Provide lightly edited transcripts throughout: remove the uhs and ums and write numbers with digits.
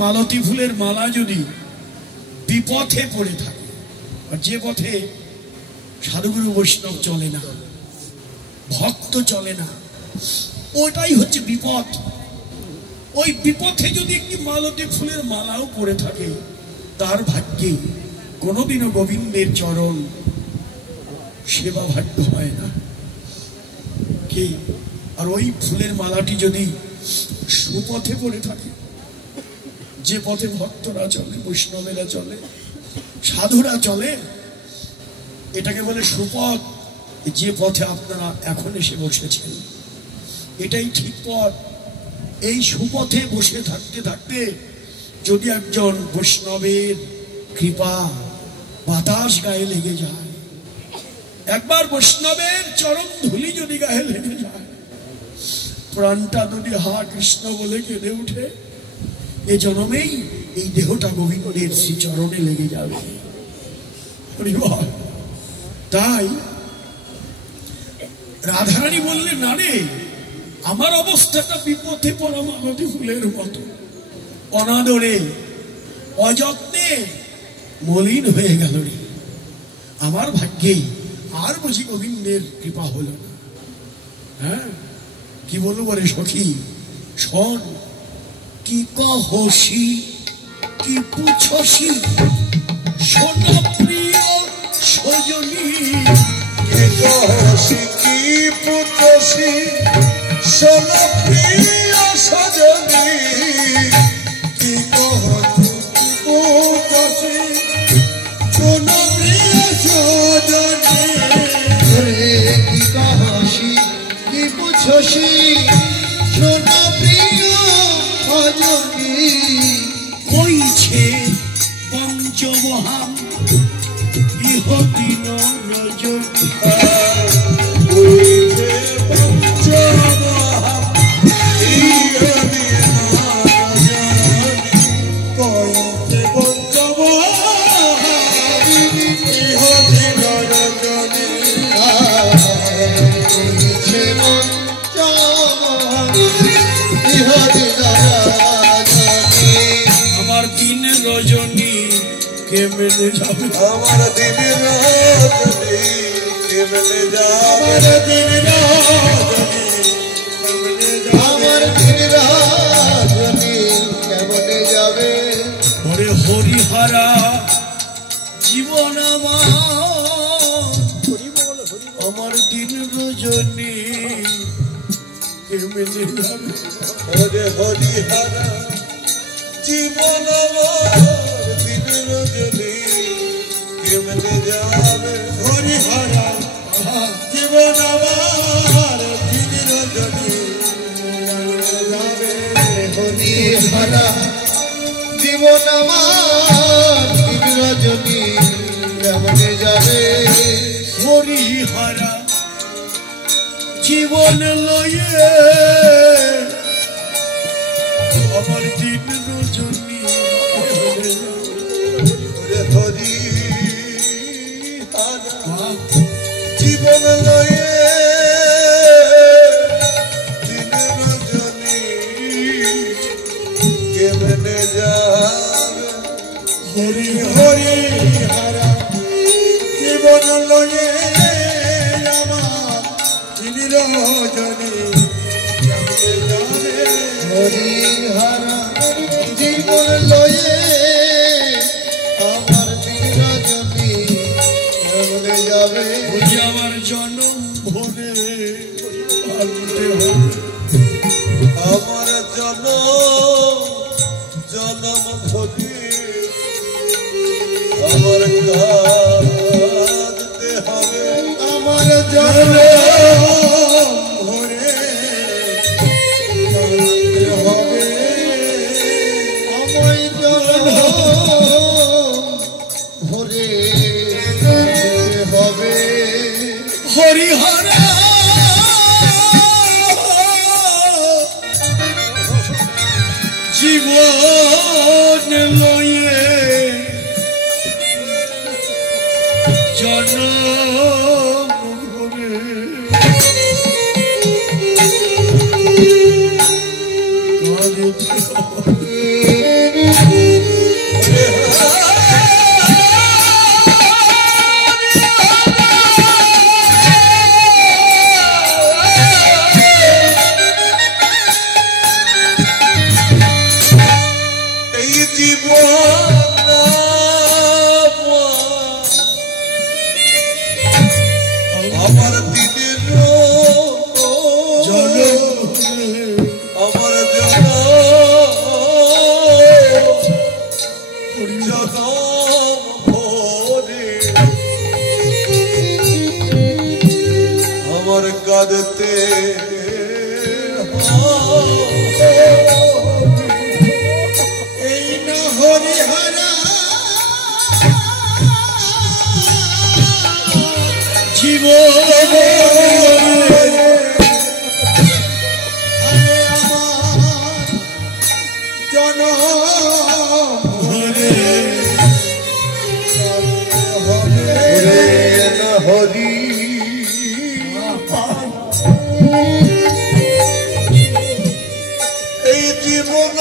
মালতী ফুলের মালা যদি বিপথে পড়ে থাকে আর যে পথে সাধুগুরু বৈষ্ণব চলে না, ভক্ত চলে না, ওটাই হচ্ছে বিপদ। ওই বিপথে যদি একটি মালতী ফুলের মালাও পড়ে থাকে তার ভাগ্যে কোনোদিনও গোবিন্দের চরণ সেবা ভাগ্য হয় না কি। আর ওই ফুলের মালাটি যদি সুপথে পড়ে থাকে, যে পথে ভক্তরা চলে, বৈষ্ণবেরা চলে, সাধুরা চলে, এটাকে বলে সুপথ। যে পথে আপনারা এখন এসে বসেছেন এটাই ঠিক পথ। এই সুপথে বসে থাকতে থাকতে যদি একজন বৈষ্ণবের কৃপা বাতাস গায়ে লেগে যায়, একবার বৈষ্ণবের চরণ ধুলি যদি গায়ে লেগে যায়, প্রাণটা যদি হা কৃষ্ণ বলে কেঁদে উঠে, এ জন্মেই এই দেহটা গোবিন্দের শ্রীচরণে লেগে যাবে। তাই রাধারানী বললেন, না রে, আমার অবস্থাটা বিপথে পড়া মালতী ফুলের মতো, অনাদরে অযত্নে মলিন হয়ে গেল রে। আমার ভাগ্যে আর বুঝি গোবিন্দের কৃপা হল না। হ্যাঁ, কি বলবো রে সখী, শোন। কি কহসি কি পুছসি সোনা প্রিয় সজনী, কি কহসি কি পুছসি সোনা প্রিয় সজনী, কি কহসি পুছসি সোনা প্রিয় সজনী, কি কহসি কি পুছসি সোনা প্রিয় সজনী, কইছে পঞ্চমহাম ইহদিন রজনী, কইছে পঞ্চমহাম ইহদিন রজনী, কইছে পঞ্চমহাম ইহদিন রজনী, কইছে পঞ্চমহাম ইহদিন রজনী। আমার দিন রজনী কেমনে যাবে, আমার দিন রজনী কেমনে যাবে, আমার দিন রজনী কেমনে যাবে, আমার দিন রজনী কেমনে যাবে। ওরে হরিহরা জীবন আমার দিন রজনী কেমনে যাবে, ওরে হরিহরা জীবন আমার দিন রজনী কেমনে যাবে, হরিহরা জীবন আমার দিন রজনী কেমনে যাবে, হরিহরা জীবন আমার দিন রজনী কেমনে যাবে, হরিহরা জীবন লয়ে আমার দিন রজনী হরিহরা জীবন লয়ে দিন রজনী কেমনে যাবে, হরি হরিহরা জীবন লয়ে আমার দিন রজনী কেমনে যাবে, হরিহরা জীবন লয়ে আমার দিন রজনী কেমনে যাবে, বুঝি আমার জনম ভরে আনতে হবে, আমার জনম ভরে আমার কাঁদতে হবে, আমার জনম ভরে কাঁদতে হবে, আমার জনম ভরে কাঁদতে হবে, হরিহরা জীবন লয়ে জনম ভরে কাঁদতে হবে। এই জীবন আমার কাঁদতে এই না হরিহরা জীবন হরি এই জীবন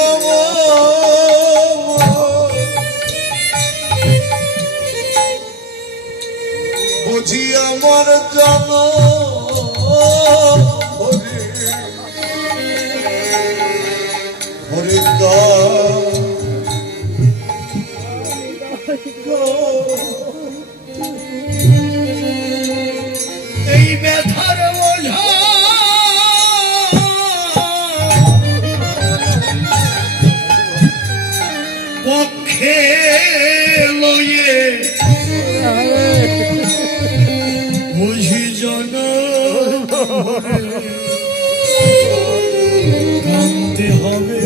বুঝি আমার জন হরি হরি এই ব্যথার বোঝা পক্ষে লয়ে বুঝি জন কাঁদতে হবে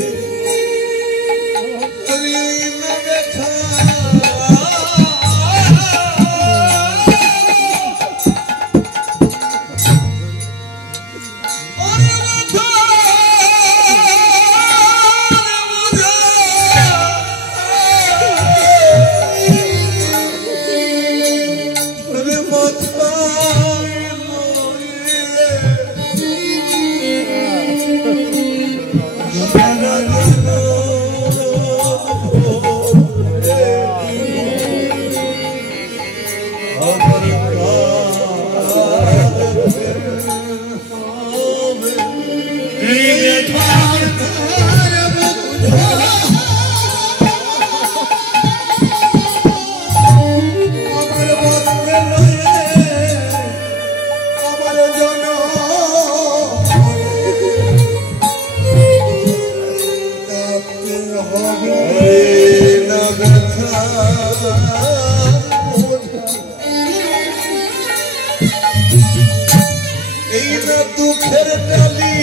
এই না দুঃখের ডালি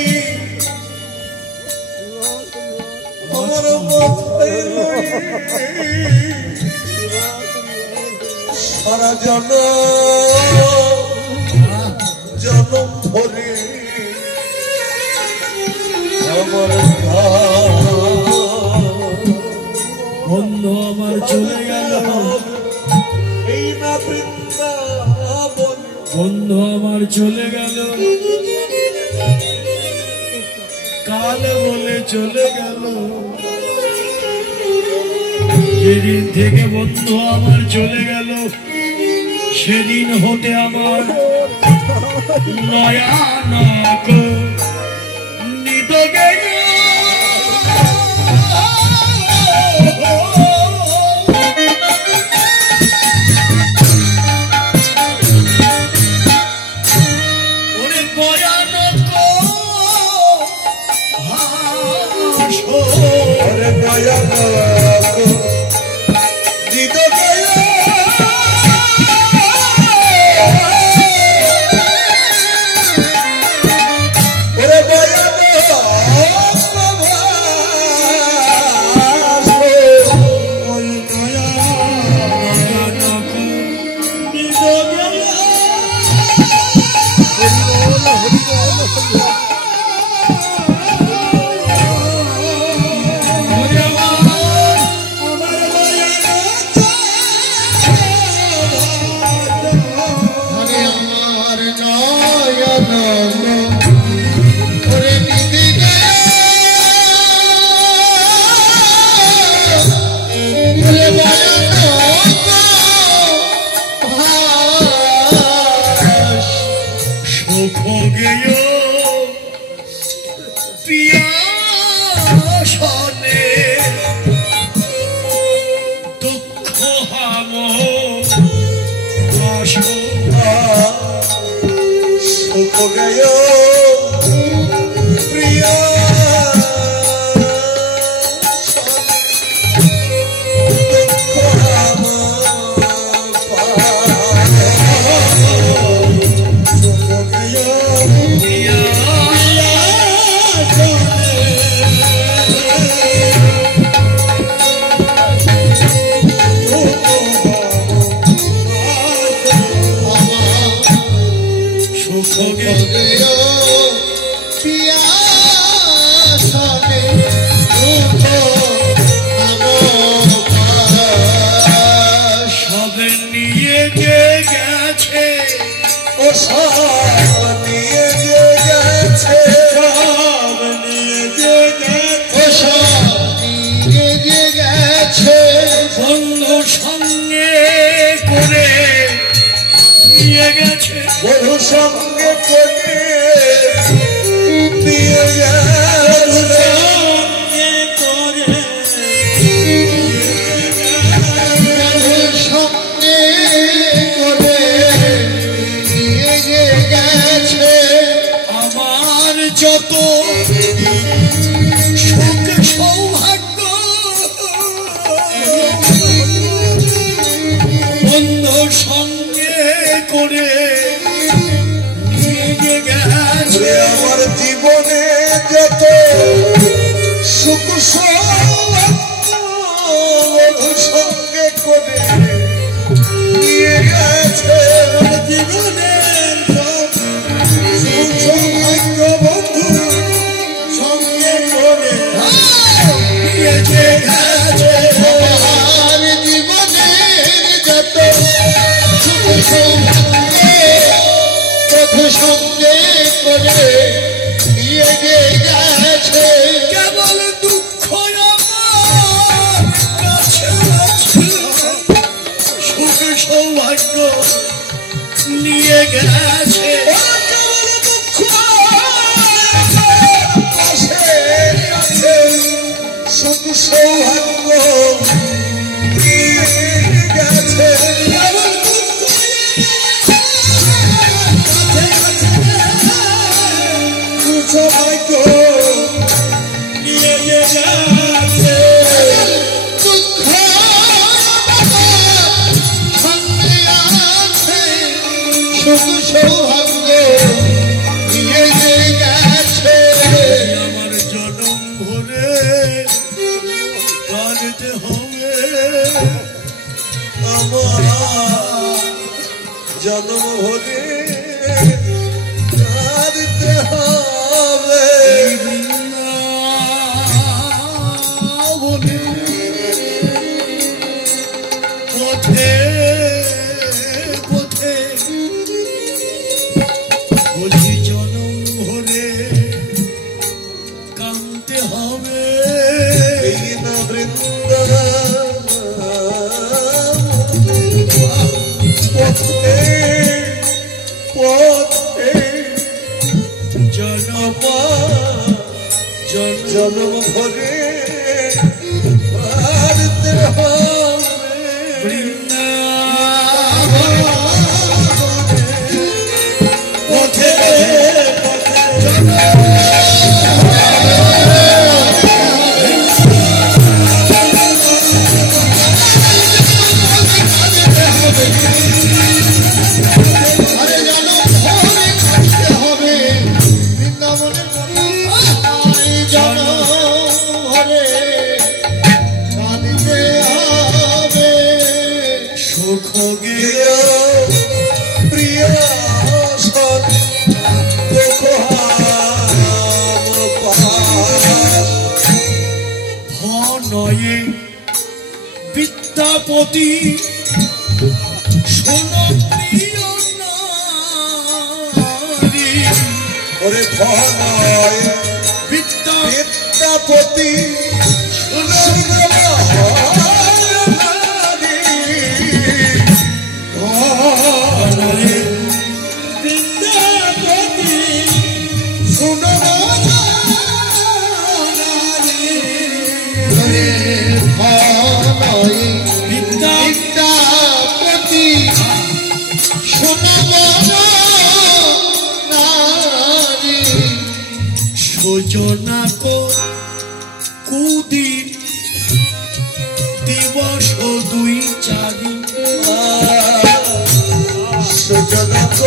আমার মাথায় সারা জনম ভরে আমার বন্ধু আমার চলে গেল এই না বৃন্দাবন বন্ধু আমার চলে গেল কালে বলে চলে গেল যেদিন থেকে বন্ধু আমার চলে গেল সেদিন হতে আমার নয়ানক নিত গেল Yeah. নিয়ে যে গেছে, ও সব নিয়ে যে গেছে, সব নিয়ে যে গেছে, ও সব নিয়ে যে গেছে, বন্ধু সঙ্গে করে নিয়ে গেছে, বধু সঙ্গে করে নিয়ে গেছে, সঙ্গে করে নিয়ে যে গেছে, আমার যত সুখ সৌভাগ্য বন্ধু সঙ্গে করে নিয়ে গেছে, আমার জীবনে যত সুখ সৌভাগ্য বধু সঙ্গে করে নিয়ে গেছে, জীবনের সব সুখ সৌভাগ্য বন্ধু সঙ্গে করে নিয়ে গেছে, আমার জীবনের যত সুখ সৌভাগ্য বধু সঙ্গে করে নিয়ে যে গেছে, কেবল দুঃখ আমার কাছে আছে, সুখ সৌভাগ্য নিয়ে গেছে, সুখ সৌভাগ্য নিয়ে গেছে, কেবল দুঃখ সৌভাগ্য নিয়ে গেছে, দুঃখ সঙ্গে আছে, সুখ সৌভাগ্য নিয়ে যে গেছে, আমার জনম ভরে কাঁদতে হবে, আমার জন্ম ভরে কাঁদতে হবে, বৃন্দাবনে পথে পথে বলছি জনম ভরে কাঁদতে হবে, এই না বৃন্দাবন পথে পথে জনম জন্ম ভরে কাঁদতে হবে, পথে আরে জানো ভরে কাটতে হবে, বৃন্দাবনের মনে জানো ভরে কাঁদতে হবে, সুখ প্রিয় প্রিয় সন নয়ে বিদ্যাপতি শোন প্রিয় নারী, ওরে ভয় বিদ্যাপতি নয়ে বিদ্যাপতি শোন বিদ্যাপতি নারী, সুজনা কুদিন দিবস দুই চারি, সুজনক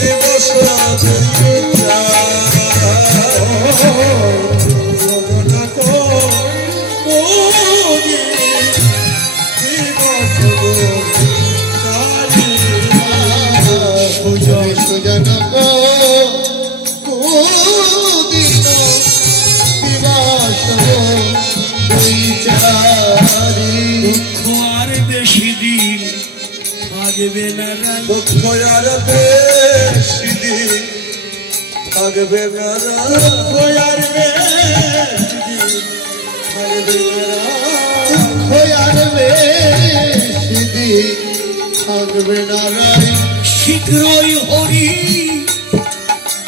দিবস সুজনক বেশি দিন থাকবে না রাই। দুঃখ আর বেশি দিন থাকবে না রাই। দুঃখ আর বেশি দিন থাকবে না রাই। দুঃখ আর বেশি দিন থাকবে না রাই। শীঘ্রই হরি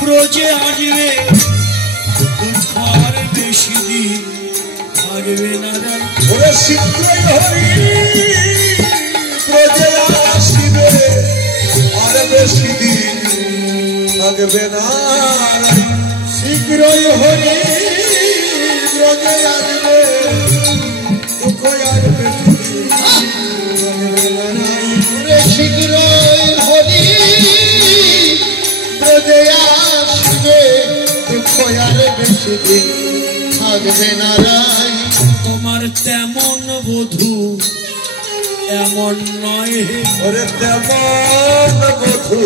ব্রজে আসবে, দুঃখ আর বেশি দিন থাকবে না রাই। ওরে শীঘ্রই হরি ব্রজে আসিবে, আর বেশি দিন থাকবে না রাই। শীঘ্রই হরি ব্রজে আসবে, দুঃখ আর বেশি দিন থাকবে না রাই। ওরে শীঘ্রই হরি ব্রজে আসবে, দুঃখ আর বেশি দিন থাকবে না রাই। তোমার তেমন বধূ এমন নয় হে, ওরে তেমন বধূ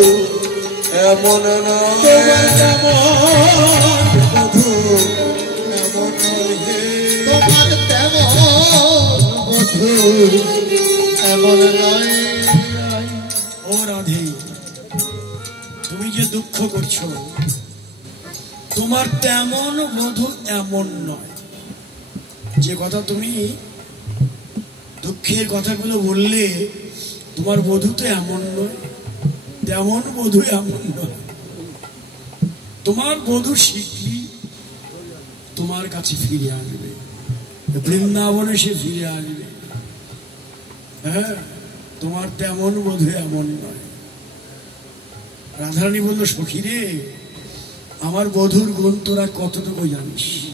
এমন নয়। তোমার তেমন বধূ এমন নয় হে। তোমার তেমন বধূ এমন নয়। ও রাধে, তুমি যে দুঃখ করছো, তোমার তেমন বধূ এমন নয়। যে কথা তুমি দুঃখের কথাগুলো বললে, তোমার বধূ তো এমন নয়, তেমন বধূ এমন নয়। তোমার বধূ শিগগিরই তোমার কাছে ফিরে আসবে, বৃন্দাবনে সে ফিরে আসবে। হ্যাঁ, তোমার তেমন বধূ এমন নয়। রাধারানী বলল, সখী রে, আমার বধূর গুণ তোরা কতটুকু জানিস?